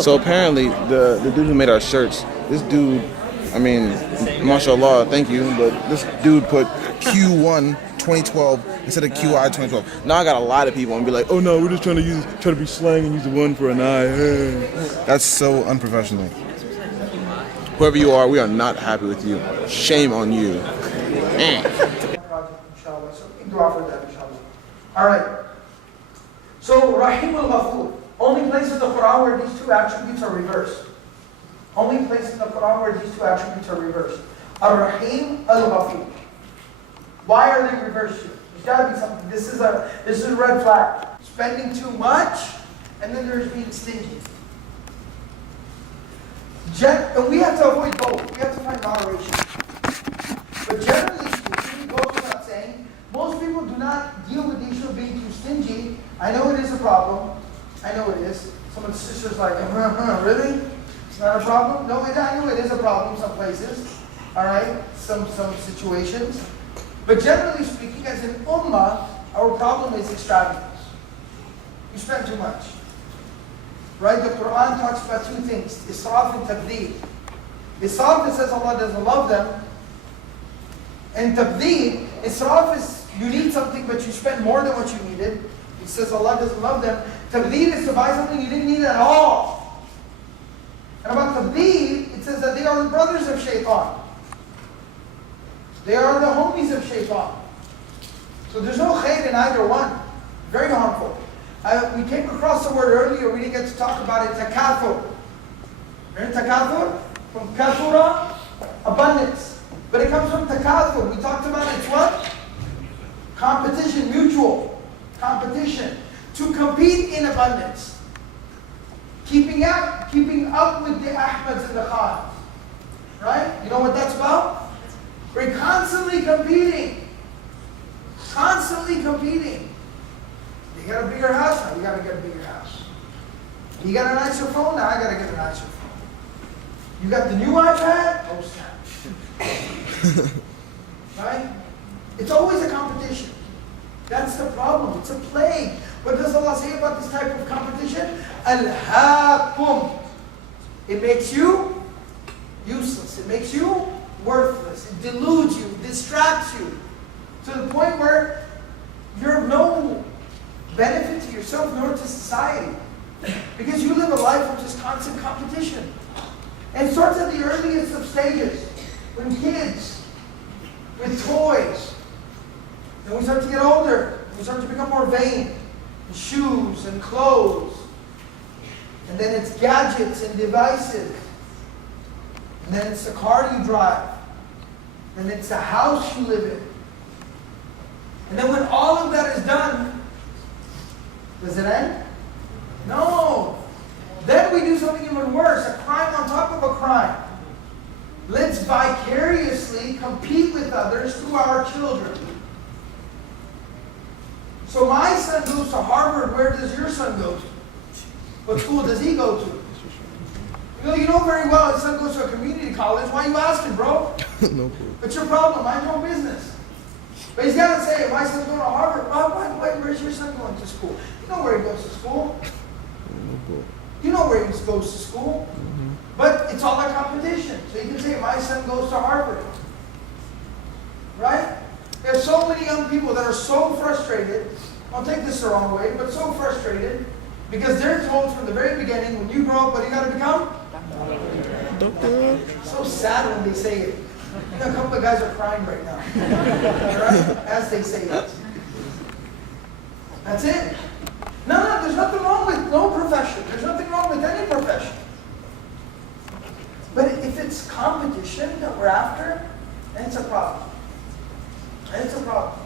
So apparently, the dude who made our shirts, this dude, I mean, mashallah, thank you, but this dude put Q1 2012 instead of QI2012. Now I got a lot of people and be like, oh no, we're just trying to be slang and use the one for an eye. That's so unprofessional. Whoever you are, we are not happy with you. Shame on you. Alright. So, Rahim al-Ghafur. Only place in the Quran where these two attributes are reversed. Only place in the Quran where these two attributes are reversed. Ar-Rahim al-Ghafur. Why are they reversed here? There's got to be something. This is a red flag. Spending too much, and then there's being stingy. And we have to avoid both. We have to find moderation. But generally speaking, it goes without saying, most people do not deal with the issue of being too stingy. I know it is a problem. I know it is. Some of the sisters are like, really? It's not a problem? No, I know it is a problem some places. Alright? Some situations. But generally speaking, as an ummah, our problem is extravagance. You spend too much. Right? The Quran talks about two things. Israf and tabdeed. Israf, it says Allah doesn't love them. And tabdeed, Israf is you need something but you spend more than what you needed. It says Allah doesn't love them. Tabdeed is to buy something you didn't need at all. And about tabdeed, it says that they are the brothers of shaitan. They are the homies of shaitan. So there's no khair in either one. Very harmful. We came across the word earlier, we didn't get to talk about it, takathur. Remember takathur? From kathura, abundance. But it comes from takathur. We talked about it's what? Competition, mutual competition. To compete in abundance. Keeping up with the Ahmads and the Khans. Right? You know what that's about? We're constantly competing. Constantly competing. You got a bigger house, now you got to get a bigger house. You got a nicer phone, now I got to get a nicer phone. You got the new iPad? Oh, snap. Right? It's always a competition. That's the problem. It's a plague. What does Allah say about this type of competition? Al-Haakum. It makes you useless. It makes you worthless. It deludes you, distracts you, to the point where you're of no benefit to yourself nor to society. Because you live a life of just constant competition. And it starts at the earliest of stages. When kids, with toys. Then we start to get older. We start to become more vain. And shoes and clothes. And then it's gadgets and devices. And then it's the car you drive. And it's the house you live in. And then when all of that is done, does it end? No. Then we do something even worse, a crime on top of a crime. Let's vicariously compete with others through our children. So my son goes to Harvard, where does your son go to? What school does he go to? You know very well his son goes to a community college. Why are you asking, bro? No clue. What's your problem? Mind your own business. But he's got to say, my son's going to Harvard. Where's your son going to school? You know where he goes to school. You know where he goes to school. But it's all a competition. So you can say, my son goes to Harvard. Right? There's so many young people that are so frustrated. Don't take this the wrong way, but so frustrated because they're told from the very beginning, when you grow up, what do you got to become? Doctor. So sad when they say it. You know, a couple of guys are crying right now. Right? As they say it. That's it. No, there's nothing wrong with no profession. There's nothing wrong with any profession. But if it's competition that we're after, then it's a problem. And it's a problem.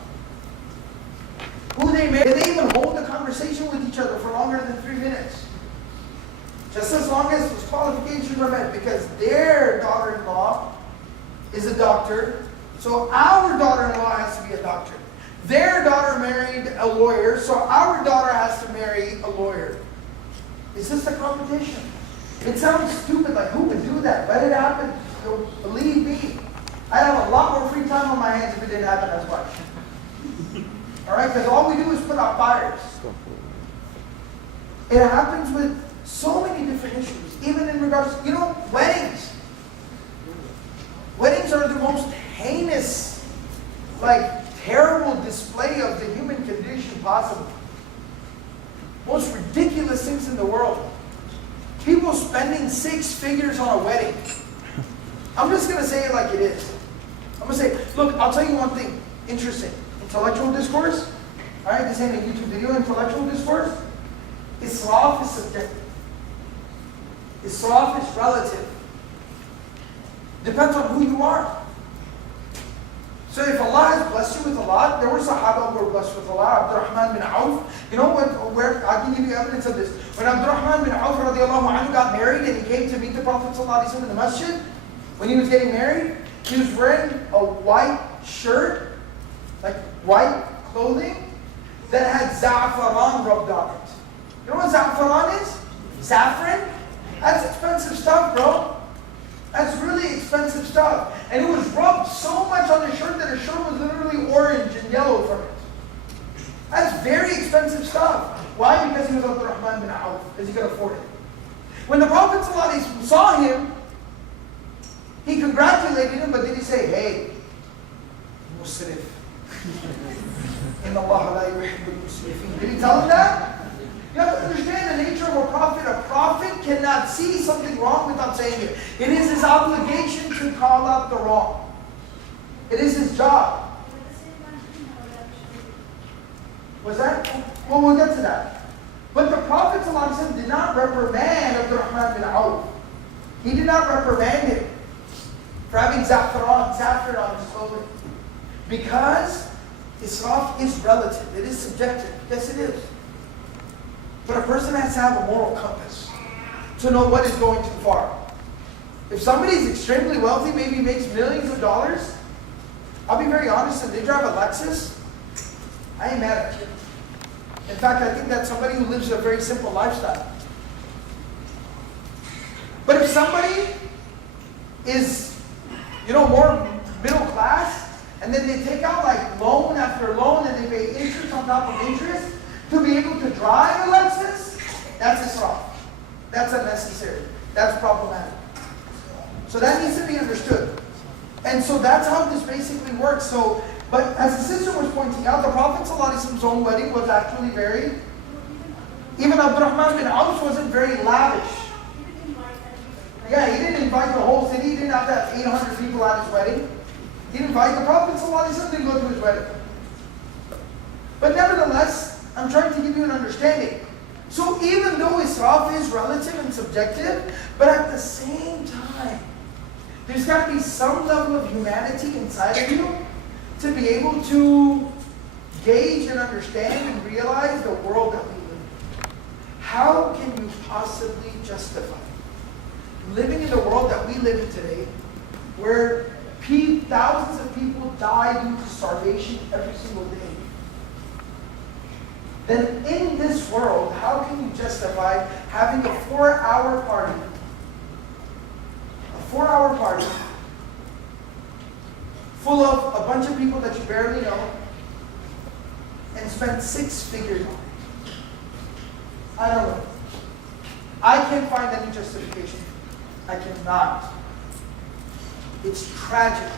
Who they marry, they even hold a conversation with each other for longer than 3 minutes. Just as long as those qualifications are met, because their daughter-in-law is a doctor, so our daughter-in-law has to be a doctor. Their daughter married a lawyer, so our daughter has to marry a lawyer. It's just a competition. It sounds stupid, like who would do that? Let it happen. Believe me. I'd have a lot more free time on my hands if it didn't happen as much. Alright, because all we do is put out fires. It happens with so many different issues. Even in regards to, weddings. Weddings are the most heinous, terrible display of the human condition possible. Most ridiculous things in the world. People spending 6 figures on a wedding. I'm just going to say it like it is. I'm going to say, look, I'll tell you one thing. Interesting. Intellectual discourse. All right, this ain't a YouTube video. Intellectual discourse. Israf is subjective. Israf is relative. Depends on who you are. So if Allah has blessed you with a lot, there were Sahaba who were blessed with a lot. Abdurrahman bin Auf. You know what? Where I can give you evidence of this. When Abdurrahman bin Auf radiallahu anhu got married and he came to meet the Prophet sallallahu alaihi wasallam in the masjid, when he was getting married, he was wearing a white shirt, like white clothing, that had za'afaran rubbed on it. You know what za'afaran is? Saffron? That's expensive stuff, bro. That's really expensive stuff. And it was rubbed so much on his shirt that his shirt was literally orange and yellow from it. That's very expensive stuff. Why? Because he was Abdurrahman bin Auf, because he could afford it. When the Prophet ﷺ saw him, he congratulated him, but did he say, hey, Musrif. Inna Allah la yuhibbul musrifin. Did he tell him that? You have to understand the nature of a prophet. A prophet cannot see something wrong without saying it. It is his obligation to call out the wrong. It is his job. Was that? Well, we'll get to that. But the Prophet ﷺ did not reprimand Abdurrahman bin Auf. He did not reprimand him for having saffron on his clothing. Because Israf is relative. It is subjective. Yes, it is. But a person has to have a moral compass to know what is going too far. If somebody's extremely wealthy, maybe makes millions of dollars, I'll be very honest, if they drive a Lexus, I ain't mad at you. In fact, I think that's somebody who lives a very simple lifestyle. But if somebody is, more middle class, and then they take out loan after loan and they pay interest on top of interest, to be able to drive a Lexus, that's israf. That's unnecessary. That's problematic. So that needs to be understood. And so that's how this basically works. So, but as the sister was pointing out, the Prophet ﷺ's own wedding was actually even Abdurrahman bin Auf wasn't very lavish. Yeah, he didn't invite the whole city. He didn't have to have 800 people at his wedding. He didn't invite the Prophet ﷺ didn't go to his wedding. But nevertheless, I'm trying to give you an understanding. So even though israf is relative and subjective, but at the same time, there's got to be some level of humanity inside of you to be able to gauge and understand and realize the world that we live in. How can you possibly justify living in the world that we live in today, where thousands of people die due to starvation every single day? Then in this world, how can you justify having a 4-hour party? A 4-hour party full of a bunch of people that you barely know and spend 6 figures on it. I don't know. I can't find any justification. I cannot. It's tragic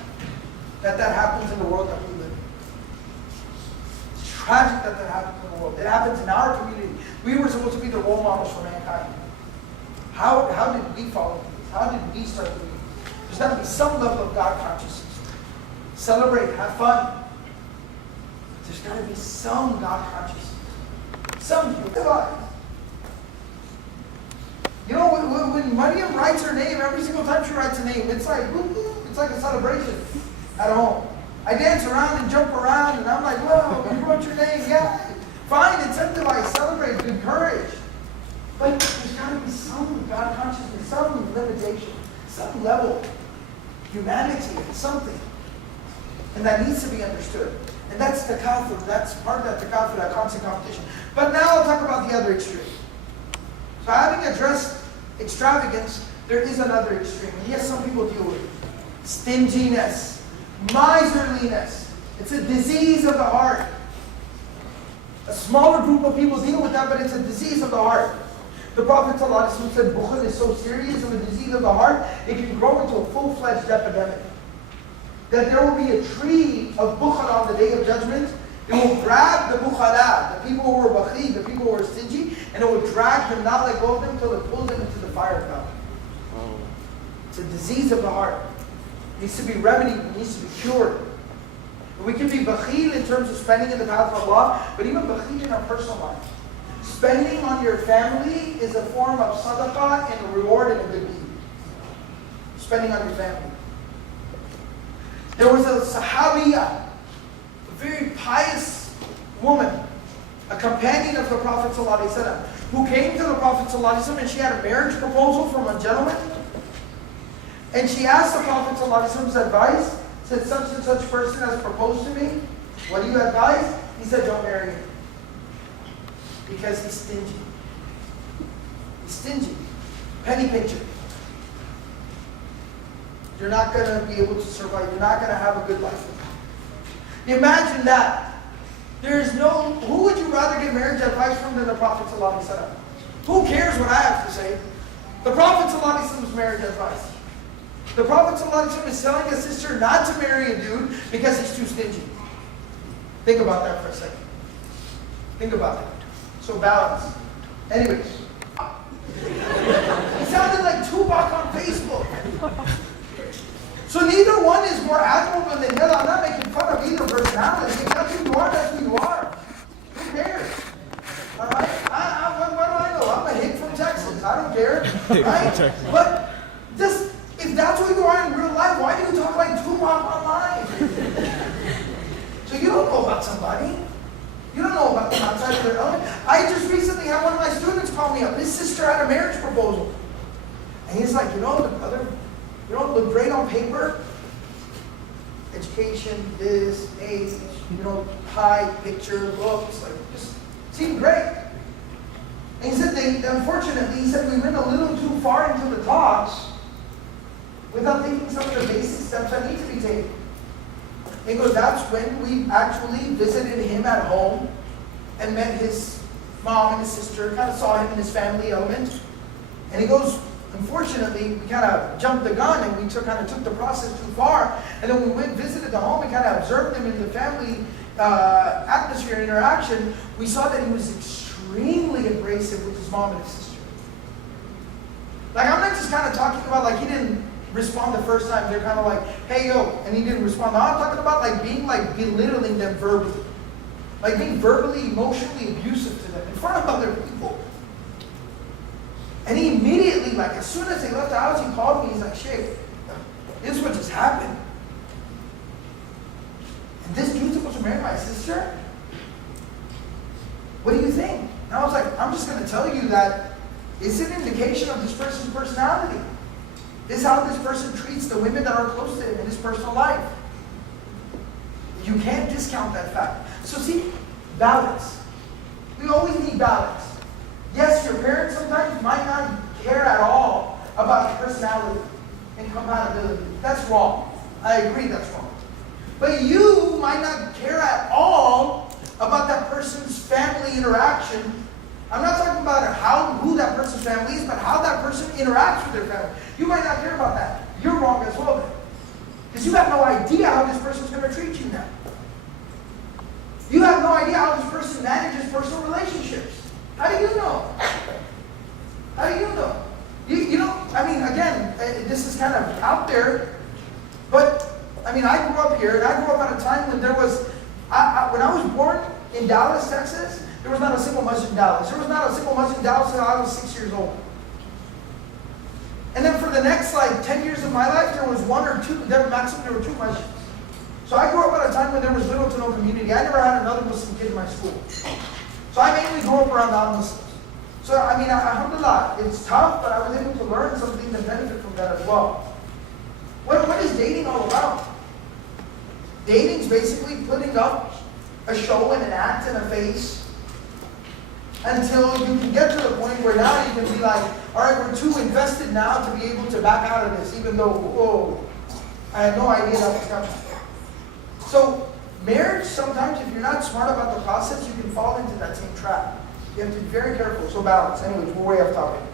that happens in the world that we live in. It's tragic that happens in the world. It happens in our community. We were supposed to be the role models for mankind. How did we follow these? How did we start doing this? There's got to be some level of God consciousness. Celebrate, have fun. There's got to be some God consciousness. Some utilize. You know, when Maryam writes her name, every single time she writes a name, it's like, woo-hoo, it's like a celebration at home. I dance around and jump around, and I'm like, whoa, you wrote your name, yeah. Fine, incentivize, celebrate, encourage. But there's got to be some God consciousness, some limitation, some level, humanity, something. And that needs to be understood. And that's the takathur, that's part of that takathur, that constant competition. But now I'll talk about the other extreme. So having addressed extravagance, there is another extreme. And yes, some people deal with it. Stinginess, miserliness. It's a disease of the heart. A smaller group of people deal with that, but it's a disease of the heart. The Prophet ﷺ said, Bukhul is so serious of a disease of the heart, it can grow into a full-fledged epidemic. That there will be a tree of bukhul on the day of judgment. It will grab the bukhala, the people who were bakhil, the people who were stingy, and it will drag them, not let go of them, until it pulls them into the fire of God. It's a disease of the heart. It needs to be remedied, it needs to be cured. We can be bakhil in terms of spending in the path of Allah, but even bakhil in our personal life. Spending on your family is a form of sadaqah and a reward and a good deed. Spending on your family. There was a sahabiya, a very pious woman, a companion of the Prophet ﷺ, who came to the Prophet ﷺ and she had a marriage proposal from a gentleman. And she asked the Prophet ﷺ's advice, said, such and such person has proposed to me. What do you advise? He said, don't marry him. Because he's stingy. He's stingy. Penny pincher. You're not going to be able to survive. You're not going to have a good life with him. Imagine that. There is no, who would you rather get marriage advice from than the Prophet ﷺ? Who cares what I have to say? The Prophet ﷺ's marriage advice. The Prophet ﷺ is telling a sister not to marry a dude because he's too stingy. Think about that for a second. Think about that. So balance. Anyways. He sounded like Tupac on Facebook. So neither one is more admirable than the other. I'm not making fun of either personality. If that's who you are, that's who you are. Who cares? Alright? What do I know? I'm a hick from Texas. I don't care. Right? But just, if that's who you are in real life, why do you talk like Tupac online? So you don't know about somebody. You don't know about them outside of their element. I just recently had one of my students call me up. His sister had a marriage proposal. And he's like, you know, the brother, you don't look great on paper. Education, this, age, you know, high picture, looks, like, just seemed great. And he said, unfortunately, he said, we went a little too far into the talks without taking some of the basic steps that need to be taken. He goes, that's when we actually visited him at home and met his mom and his sister, kind of saw him in his family element. And he goes, unfortunately, we kind of jumped the gun and we kind of took the process too far. And then when we went and visited the home and kind of observed him in the family atmosphere interaction, we saw that he was extremely abrasive with his mom and his sister. Like, I'm not just kind of talking about like he didn't respond the first time. They're kind of like, hey, yo, and he didn't respond. Now I'm talking about like being like belittling them verbally. Like being verbally, emotionally abusive to them in front of other people. And he immediately, like as soon as they left the house, he called me. He's like, Sheikh, this is what just happened. And this dude's supposed to marry my sister? What do you think? And I was like, I'm just going to tell you that it's an indication of this person's personality. This is how this person treats the women that are close to him in his personal life. You can't discount that fact. So see, balance. We always need balance. Yes, your parents sometimes might not care at all about your personality and compatibility. That's wrong. I agree that's wrong. But you might not care at all about that person's family interaction. I'm not talking about who that person's family is, but how that person interacts with their family. You might not care about that. You're wrong as well then. Because you have no idea how this person's going to treat you now. You have no idea how this person manages personal relationships. How do you know? How do you know? You know, I mean, again, this is kind of out there, but, I mean, I grew up here, and I grew up at a time when there was, when I was born in Dallas, Texas, there was not a single masjid in Dallas. There was not a single masjid in Dallas until I was 6 years old. And then for the next, like, 10 years of my life, there was one or two, maximum there were two masjids. So I grew up at a time when there was little to no community. I never had another Muslim kid in my school. So I mainly grew up around non-Muslims. So, I mean, alhamdulillah, it's tough, but I was able to learn something and benefit from that as well. What is dating all about? Dating is basically putting up a show and an act and a face until you can get to the point where now you can be like, all right, we're too invested now to be able to back out of this, even though, whoa, I had no idea that was coming. So marriage, sometimes if you're not smart about the process, you can fall into that same trap. You have to be very careful. So balance. Anyways, we're way off topic.